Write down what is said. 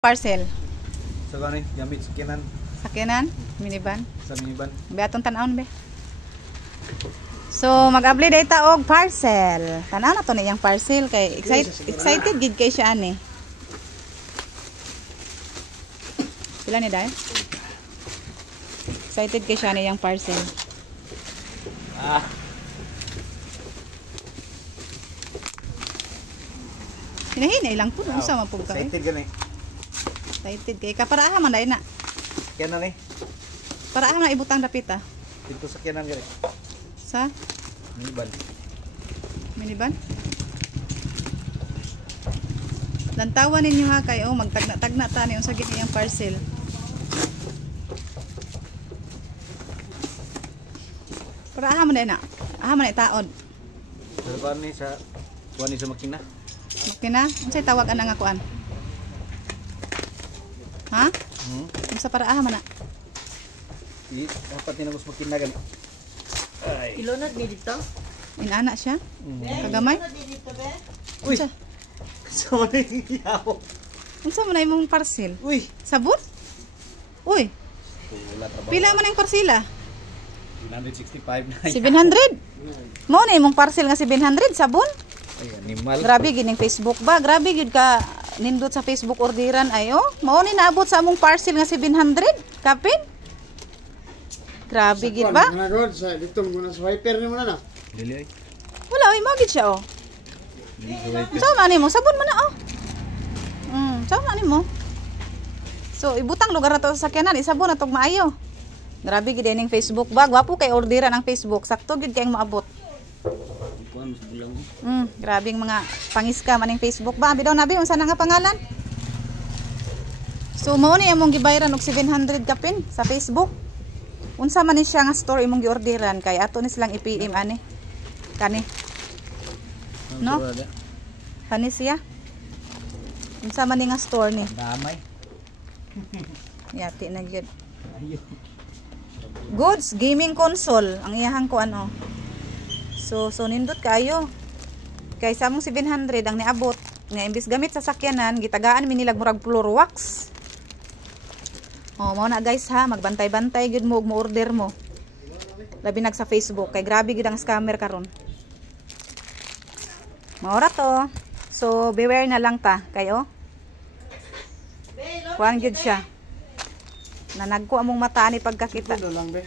Parcel. Sa gani, gamit sakyanan. Sakyanan, minivan. Sa minivan. Beatong tan-aon be. So mag-apply data og parcel. Tan-aw na to niyang parcel kay excited gid kay siya ani. Pila ni dai? Excited kay siya niyang parcel. Hinahinay lang po unsa man pug ka. Excited gani. Excited kay kaparaaha man dai na. Sakyanan eh. Paraaha na ibutang dapit ah. Dito sakyanan gani. Sa Minivan. minivan. Lantawan ninyo ha kay oh magtagna-tagna ta ni unsa gid iyang parcel. Paraaha man dai na. Aha man taod. Sa gani sa kuan ni sa makina. Makina, unsay tawag ana nga kuan? Ha? Unsa paraaha man na? Di dapat ni nagos makina gani. Ay. Ilunod mi dito. Inana siya? Kagamay? Uy. Unsa? Sa man yaw. Unsa man na imong parcel? Uy. Sabon? Uy, Wala trabaho. pila man ang parsela? 165 na. 700. Mao na imong parcel nga 700 sabon? Ay, animal. Grabe gining Facebook ba? Grabe gid ka nindot sa Facebook orderan ay oh. Mao ni naabot sa among parcel nga 700. Kapin? Grabe gid ba? Nagod sa dito muna sa wiper ni muna na. Dili ay. Wala oy mo gid siya oh. Sama nimo sabon man na oh. Sama nimo. So ibutang lugar na to sa sakyanan, isabon na tog maayo. Grabe gid ning Facebook ba? Gwapo kay orderan ang Facebook. Sakto gid kay maabot. Grabing mga pangiska maning Facebook ba? Bidaw nabi unsa na nga pangalan? So mao ni among gibayaran og 700 kapin sa Facebook. Unsa man ni siya nga store imong giorderan kay ato ni silang i-PM ani. Kani. No? Kani siya. Unsa man ni nga store ni? Damay. Yati na gyud. Goods gaming console ang iyahang kuan oh. So nindot kayo. Kay sa among 700 ang niabot nga imbis gamit sa sakyanan gitagaan mi nilag murag floor wax. Oh, mao na guys ha, magbantay-bantay gyud mo og mo-order mo. Labi nag sa Facebook kay grabe gyud ang scammer karon. Mao ra to. So beware na lang ta kay oh. Kuan gyud siya. Nanagko among mata ni pagkakita. Ito lang be.